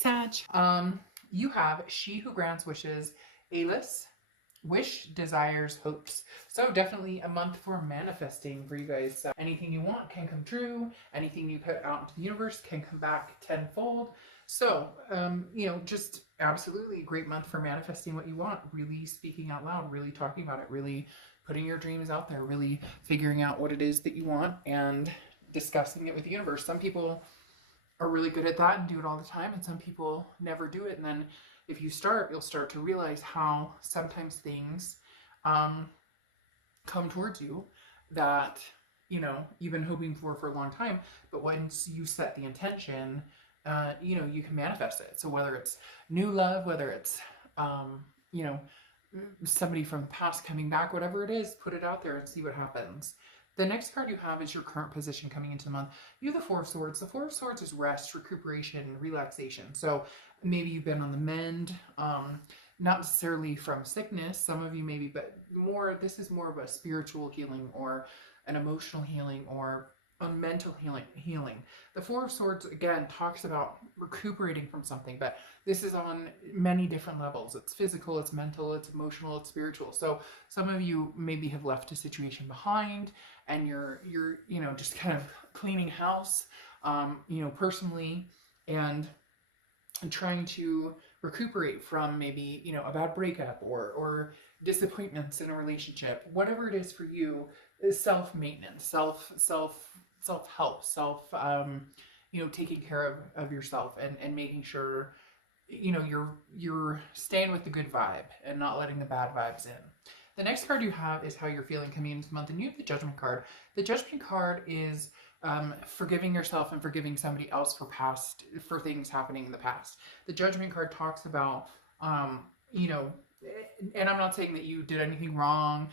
Sag. You have she who grants wishes, Alice. Wish, desires, hopes. So definitely a month for manifesting for you guys. So anything you want can come true. Anything you put out into the universe can come back tenfold. So, just absolutely a great month for manifesting what you want. Really speaking out loud, really talking about it, really putting your dreams out there, really figuring out what it is that you want and discussing it with the universe. Some people are really good at that and do it all the time, and some people never do it. And then if you start, you'll start to realize how sometimes things come towards you that you've been hoping for a long time. But once you set the intention, you can manifest it. So whether it's new love, whether it's somebody from the past coming back, whatever it is, put it out there and see what happens. The next card you have is your current position coming into the month. You have the Four of Swords. The Four of Swords is rest, recuperation, relaxation. So maybe you've been on the mend, not necessarily from sickness. Some of you maybe, but this is more of a spiritual healing or an emotional healing or a mental healing. The Four of Swords, again, talks about recuperating from something, but this is on many different levels. It's physical, it's mental, it's emotional, it's spiritual. So some of you maybe have left a situation behind and you're just kind of cleaning house, personally, and trying to recuperate from maybe, a bad breakup or disappointments in a relationship. Whatever it is for you is self-maintenance, self-help, taking care of yourself and making sure, you're staying with the good vibe and not letting the bad vibes in. The next card you have is how you're feeling coming into the month, and you have the Judgment card. The Judgment card is forgiving yourself and forgiving somebody else for things happening in the past. The Judgment card talks about, and I'm not saying that you did anything wrong.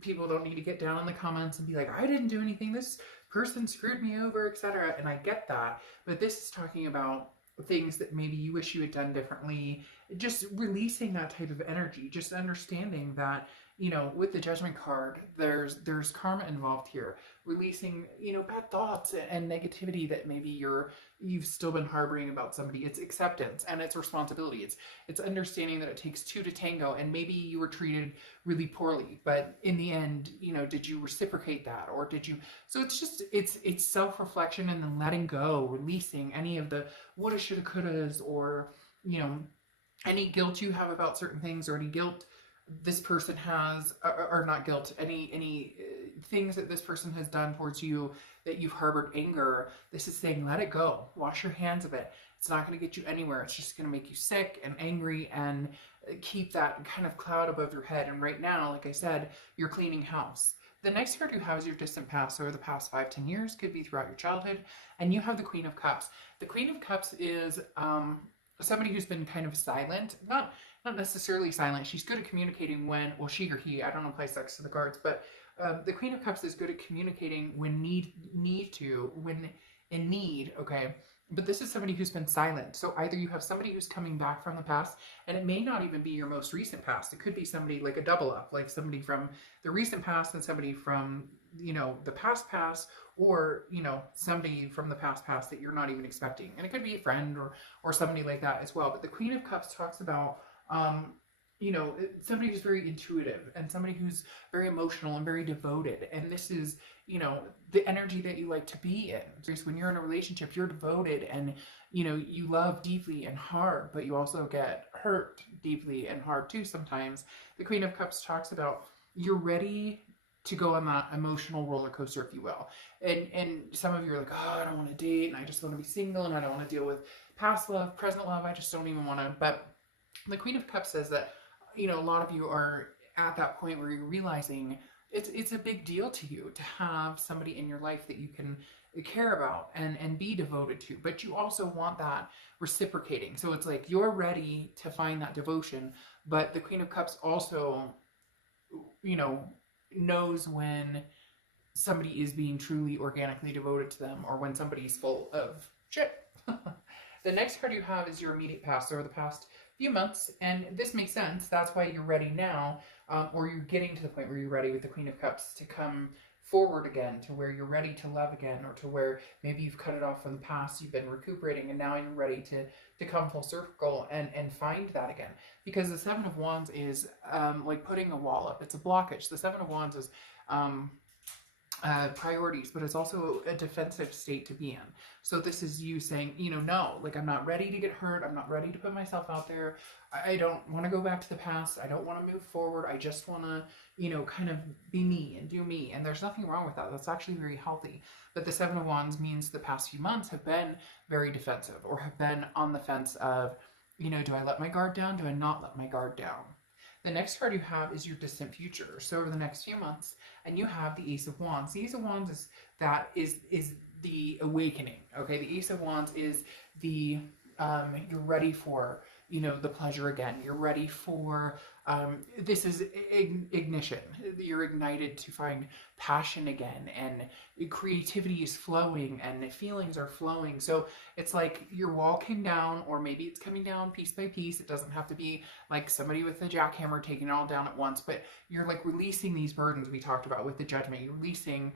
People don't need to get down in the comments and be like, I didn't do anything, this person screwed me over, etc. And I get that, but this is talking about things that maybe you wish you had done differently. Just releasing that type of energy, just understanding that, with the Judgment card, there's karma involved here. Releasing, bad thoughts and negativity that maybe you've still been harboring about somebody. It's acceptance and it's responsibility. It's understanding that it takes two to tango, and maybe you were treated really poorly, but in the end, did you reciprocate that, or did you? So it's self-reflection and then letting go, releasing any of the woulda, shoulda, couldas, or any guilt you have about certain things, or any guilt this person has, or not guilt, any things that this person has done towards you that you've harbored anger. This is saying, let it go, wash your hands of it. It's not going to get you anywhere. It's just going to make you sick and angry and keep that kind of cloud above your head. And right now, like I said, you're cleaning house. The next card you have is your distant past, or the past 5-10 years, could be throughout your childhood. And you have the Queen of Cups. The Queen of Cups is somebody who's been kind of silent, not necessarily silent. She's good at communicating when, well, she or he, I don't know, place next to the cards, but the Queen of Cups is good at communicating when when in need, okay? But this is somebody who's been silent. So either you have somebody who's coming back from the past, and it may not even be your most recent past. It could be somebody like a double up, like somebody from the recent past and somebody from, the past, or, somebody from the past that you're not even expecting. And it could be a friend or somebody like that as well. But the Queen of Cups talks about, somebody who's very intuitive and somebody who's very emotional and very devoted. And this is, the energy that you like to be in. Because when you're in a relationship, you're devoted and, you love deeply and hard, but you also get hurt deeply and hard too sometimes. The Queen of Cups talks about you're ready to go on that emotional roller coaster, if you will. And some of you are like, oh, I don't want to date, and I just want to be single, and I don't want to deal with past love, present love, I just don't even want to. But the Queen of Cups says that, a lot of you are at that point where you're realizing it's a big deal to you to have somebody in your life that you can care about and be devoted to, but you also want that reciprocating. So it's like you're ready to find that devotion, but the Queen of Cups also, knows when somebody is being truly organically devoted to them, or when somebody's full of shit. The next card you have is your immediate past, or the past few months, and this makes sense. That's why you're ready now, or you're getting to the point where you're ready with the Queen of Cups to come forward again, to where you're ready to love again, or to where maybe you've cut it off from the past, you've been recuperating, and now you're ready to come full circle and find that again. Because the Seven of Wands is like putting a wall up. It's a blockage. The Seven of Wands is um, priorities, but it's also a defensive state to be in. So this is you saying, no, like, I'm not ready to get hurt. I'm not ready to put myself out there. I don't want to go back to the past. I don't want to move forward. I just want to, kind of be me and do me. And there's nothing wrong with that. That's actually very healthy. But the Seven of Wands means the past few months have been very defensive, or have been on the fence of, do I let my guard down? Do I not let my guard down? The next card you have is your distant future. So over the next few months, and you have the Ace of Wands. The Ace of Wands is the awakening. Okay, the Ace of Wands is the you're ready for the pleasure again. You're ready for this is ignition. You're ignited to find passion again, and creativity is flowing, and feelings are flowing. So it's like your wall came down, or maybe it's coming down piece by piece. It doesn't have to be like somebody with a jackhammer taking it all down at once, but you're like releasing these burdens we talked about with the Judgment. You're releasing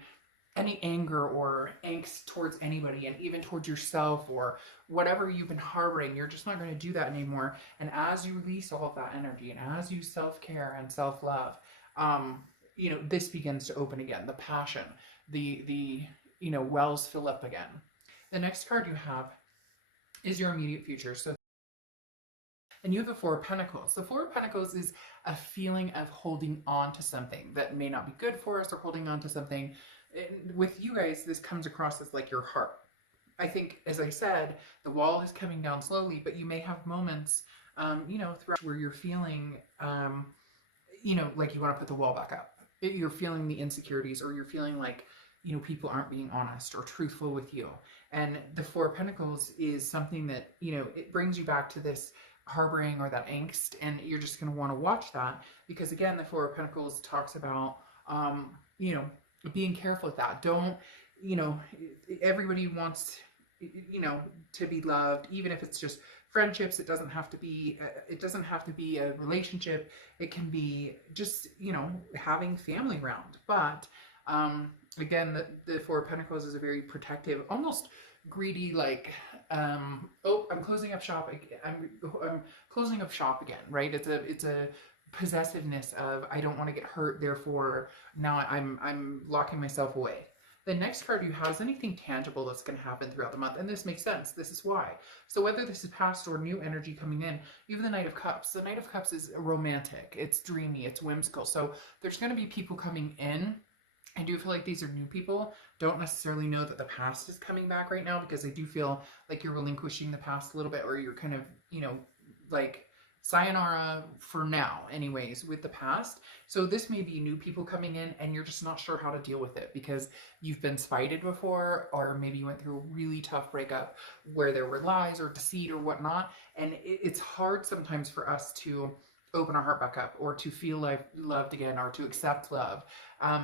any anger or angst towards anybody, and even towards yourself, or whatever you've been harboring. You're just not going to do that anymore. And as you release all of that energy, and as you self-care and self-love, this begins to open again. The passion, the wells fill up again. The next card you have is your immediate future. So, and you have the Four of Pentacles. The Four of Pentacles is a feeling of holding on to something that may not be good for us, or holding on to something. With you guys, this comes across as like your heart. I think, as I said, the wall is coming down slowly, but you may have moments, throughout where you're feeling, like you want to put the wall back up. You're feeling the insecurities, or you're feeling like, people aren't being honest or truthful with you. And the Four of Pentacles is something that, it brings you back to this harboring or that angst, and you're just going to want to watch that, because again, the Four of Pentacles talks about, being careful with that. Don't, everybody wants, to be loved, even if it's just friendships. It doesn't have to be a relationship. It can be just, having family around. But again, the Four of Pentacles is a very protective, almost greedy, like, I'm closing up shop. I'm closing up shop again, right? It's a possessiveness of, I don't want to get hurt, therefore now I'm locking myself away. The next card you have is anything tangible that's going to happen throughout the month, and this makes sense. This is why. So whether this is past or new energy coming in, you have the Knight of Cups. The Knight of Cups is romantic, it's dreamy, it's whimsical. So there's going to be people coming in. I do feel like these are new people. Don't necessarily know that the past is coming back right now, because I do feel like you're relinquishing the past a little bit, or you're kind of, like, sayonara for now anyways with the past. So this may be new people coming in, and you're just not sure how to deal with it, because you've been spited before, or maybe you went through a really tough breakup where there were lies or deceit or whatnot. And it's hard sometimes for us to open our heart back up, or to feel like loved again, or to accept love.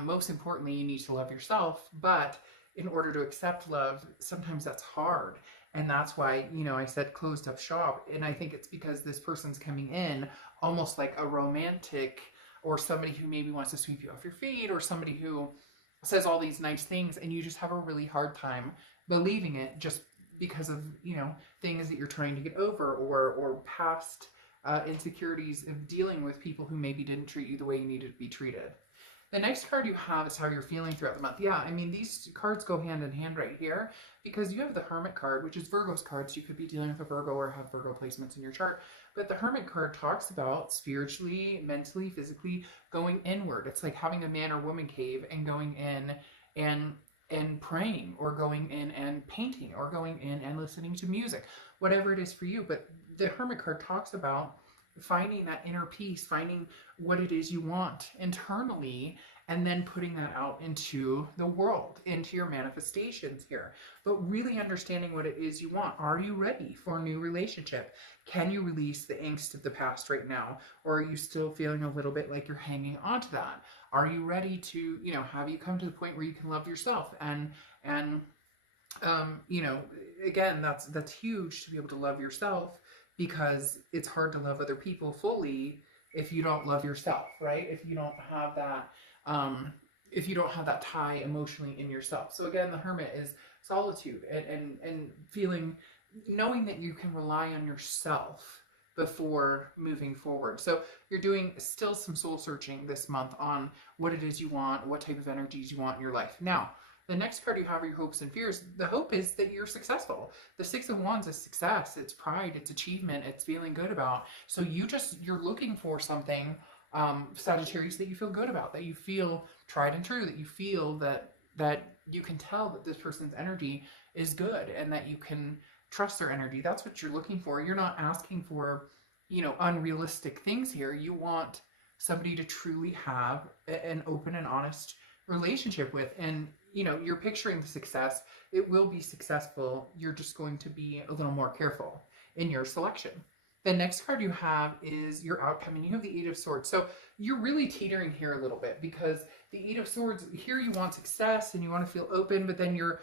Most importantly, you need to love yourself, but in order to accept love, sometimes that's hard. And that's why, I said closed up shop. And I think it's because this person's coming in almost like a romantic, or somebody who maybe wants to sweep you off your feet, or somebody who says all these nice things, and you just have a really hard time believing it, just because of, things that you're trying to get over, or past insecurities of dealing with people who maybe didn't treat you the way you needed to be treated. The next card you have is how you're feeling throughout the month. Yeah, I mean, these cards go hand in hand right here, because you have the Hermit card, which is Virgo's card. So you could be dealing with a Virgo, or have Virgo placements in your chart. But the Hermit card talks about spiritually, mentally, physically going inward. It's like having a man or woman cave, and going in and praying, or going in and painting, or going in and listening to music, whatever it is for you. But the Hermit card talks about finding that inner peace, finding what it is you want internally, and then putting that out into the world, into your manifestations here. But really understanding what it is you want. Are you ready for a new relationship? Can you release the angst of the past right now? Or are you still feeling a little bit like you're hanging on to that? Are you ready to, have you come to the point where you can love yourself? And again, that's huge, to be able to love yourself, because it's hard to love other people fully if you don't love yourself, right? If you don't have that, if you don't have that tie emotionally in yourself. So again, the Hermit is solitude and feeling, knowing that you can rely on yourself before moving forward. So you're doing still some soul searching this month on what it is you want, what type of energies you want in your life. Now, the next card you have are your hopes and fears. The hope is that you're successful. The Six of Wands is success, it's pride, it's achievement, it's feeling good about. So you're looking for something, Sagittarius, that you feel good about, that you feel tried and true, that you feel that you can tell that this person's energy is good and that you can trust their energy. That's what you're looking for. You're not asking for, unrealistic things here. You want somebody to truly have an open and honest relationship with. And, you're picturing the success. It will be successful. You're just going to be a little more careful in your selection. The next card you have is your outcome, and you have the Eight of Swords. So you're really teetering here a little bit, because the Eight of Swords, here you want success and you want to feel open, but then you're,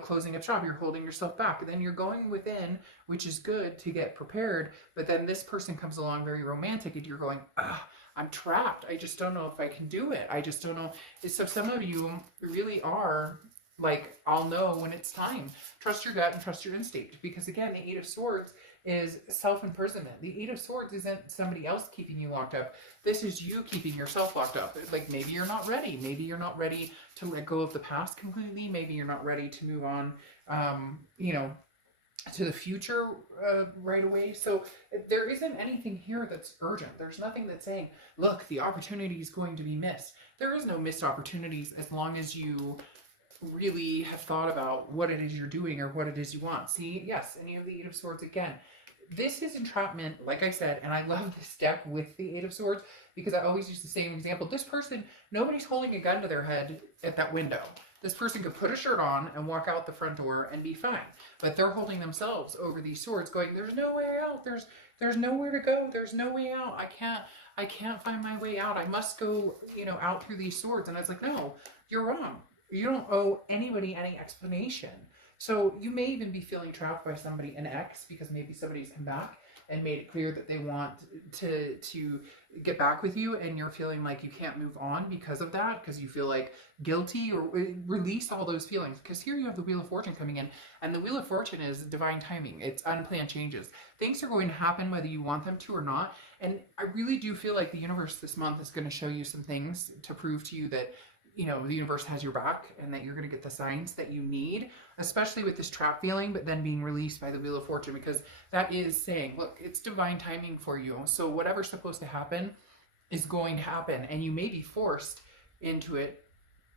closing up shop, you're holding yourself back. And then you're going within, which is good to get prepared, but then this person comes along very romantic and you're going, I'm trapped. I just don't know if I can do it. I just don't know. So some of you really are like, I'll know when it's time. Trust your gut and trust your instinct, because again, the Eight of Swords is self-imprisonment. The Eight of Swords isn't somebody else keeping you locked up. This is you keeping yourself locked up. Like, maybe you're not ready. Maybe you're not ready to let go of the past completely. Maybe you're not ready to move on, to the future right away. So there isn't anything here that's urgent. There's nothing that's saying, look, the opportunity is going to be missed. There is no missed opportunities as long as you really have thought about what it is you're doing or what it is you want. See, yes, and you have the Eight of Swords again. This is entrapment, like I said, and I love this deck with the Eight of Swords because I always use the same example. This person, nobody's holding a gun to their head at that window. This person could put a shirt on and walk out the front door and be fine. But they're holding themselves over these swords going, there's no way out. There's nowhere to go. There's no way out. I can't find my way out. I must go, out through these swords. And I was like, no, you're wrong. You don't owe anybody any explanation. So you may even be feeling trapped by somebody, an ex, because maybe somebody's come back and made it clear that they want to get back with you, and you're feeling like you can't move on because of that, because you feel like guilty, or release all those feelings. Because here you have the Wheel of Fortune coming in, and the Wheel of Fortune is divine timing. It's unplanned changes. Things are going to happen whether you want them to or not. And I really do feel like the universe this month is going to show you some things to prove to you that the universe has your back and that you're going to get the signs that you need, especially with this trap feeling, but then being released by the Wheel of Fortune, because that is saying, look, it's divine timing for you. So whatever's supposed to happen is going to happen, and you may be forced into it,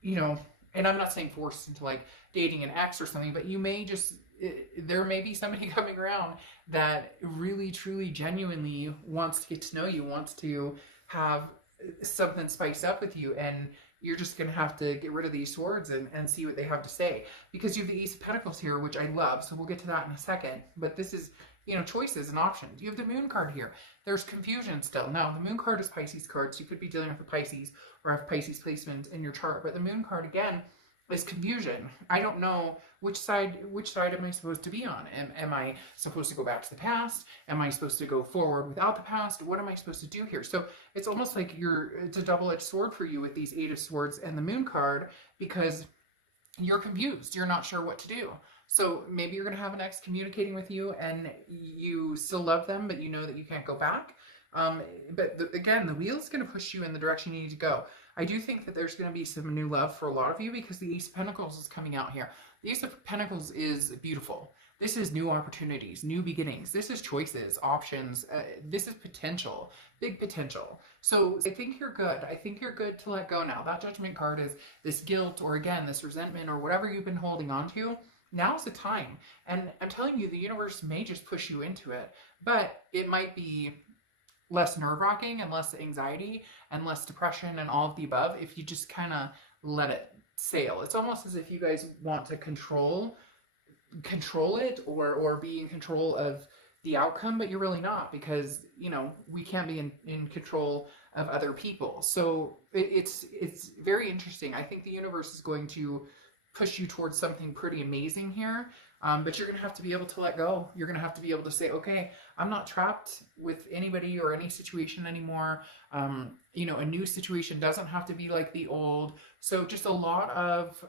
and I'm not saying forced into like dating an ex or something, but you may just, there may be somebody coming around that really, truly, genuinely wants to get to know you, wants to have something spiced up with you, and you're just going to have to get rid of these swords and see what they have to say. Because you have the Ace of Pentacles here, which I love, so we'll get to that in a second. But this is, choices and options. You have the Moon card here. There's confusion still. Now, the Moon card is Pisces card, so you could be dealing with a Pisces or have Pisces placement in your chart. But the Moon card, again, is confusion. I don't know which side am I supposed to be on. Am I supposed to go back to the past? Am I supposed to go forward without the past? What am I supposed to do here? So it's almost like it's a double-edged sword for you with these Eight of Swords and the Moon card, because you're confused. You're not sure what to do. So maybe you're going to have an ex communicating with you and you still love them, but you know that you can't go back. Again, the wheel is going to push you in the direction you need to go. I do think that there's going to be some new love for a lot of you, because the Ace of Pentacles is coming out here. The Ace of Pentacles is beautiful. This is new opportunities, new beginnings. This is choices, options. This is potential, big potential. So I think you're good. I think you're good to let go now. That Judgment card is this guilt, or again, this resentment, or whatever you've been holding on to. Now's the time. And I'm telling you, the universe may just push you into it, but it might be less nerve-wracking and less anxiety and less depression and all of the above if you just kind of let it sail. It's almost as if you guys want to control it or be in control of the outcome, but you're really not, because we can't be in control of other people. So it's very interesting. I think the universe is going to push you towards something pretty amazing here. But you're going to have to be able to let go. You're going to have to be able to say, okay, I'm not trapped with anybody or any situation anymore. You know, a new situation doesn't have to be like the old. So just a lot of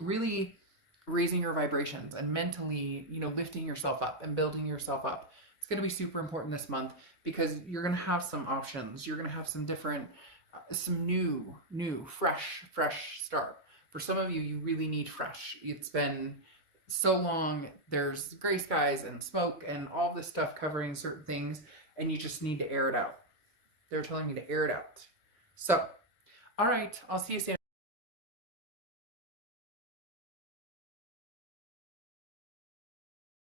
really raising your vibrations and mentally, you know, lifting yourself up and building yourself up. It's going to be super important this month because you're going to have some options. You're going to have some different, some new, fresh start. For some of you, you really need fresh. It's been so long. There's gray skies and smoke and all this stuff covering certain things, and you just need to air it out. They're telling me to air it out. So, all right, I'll see you soon.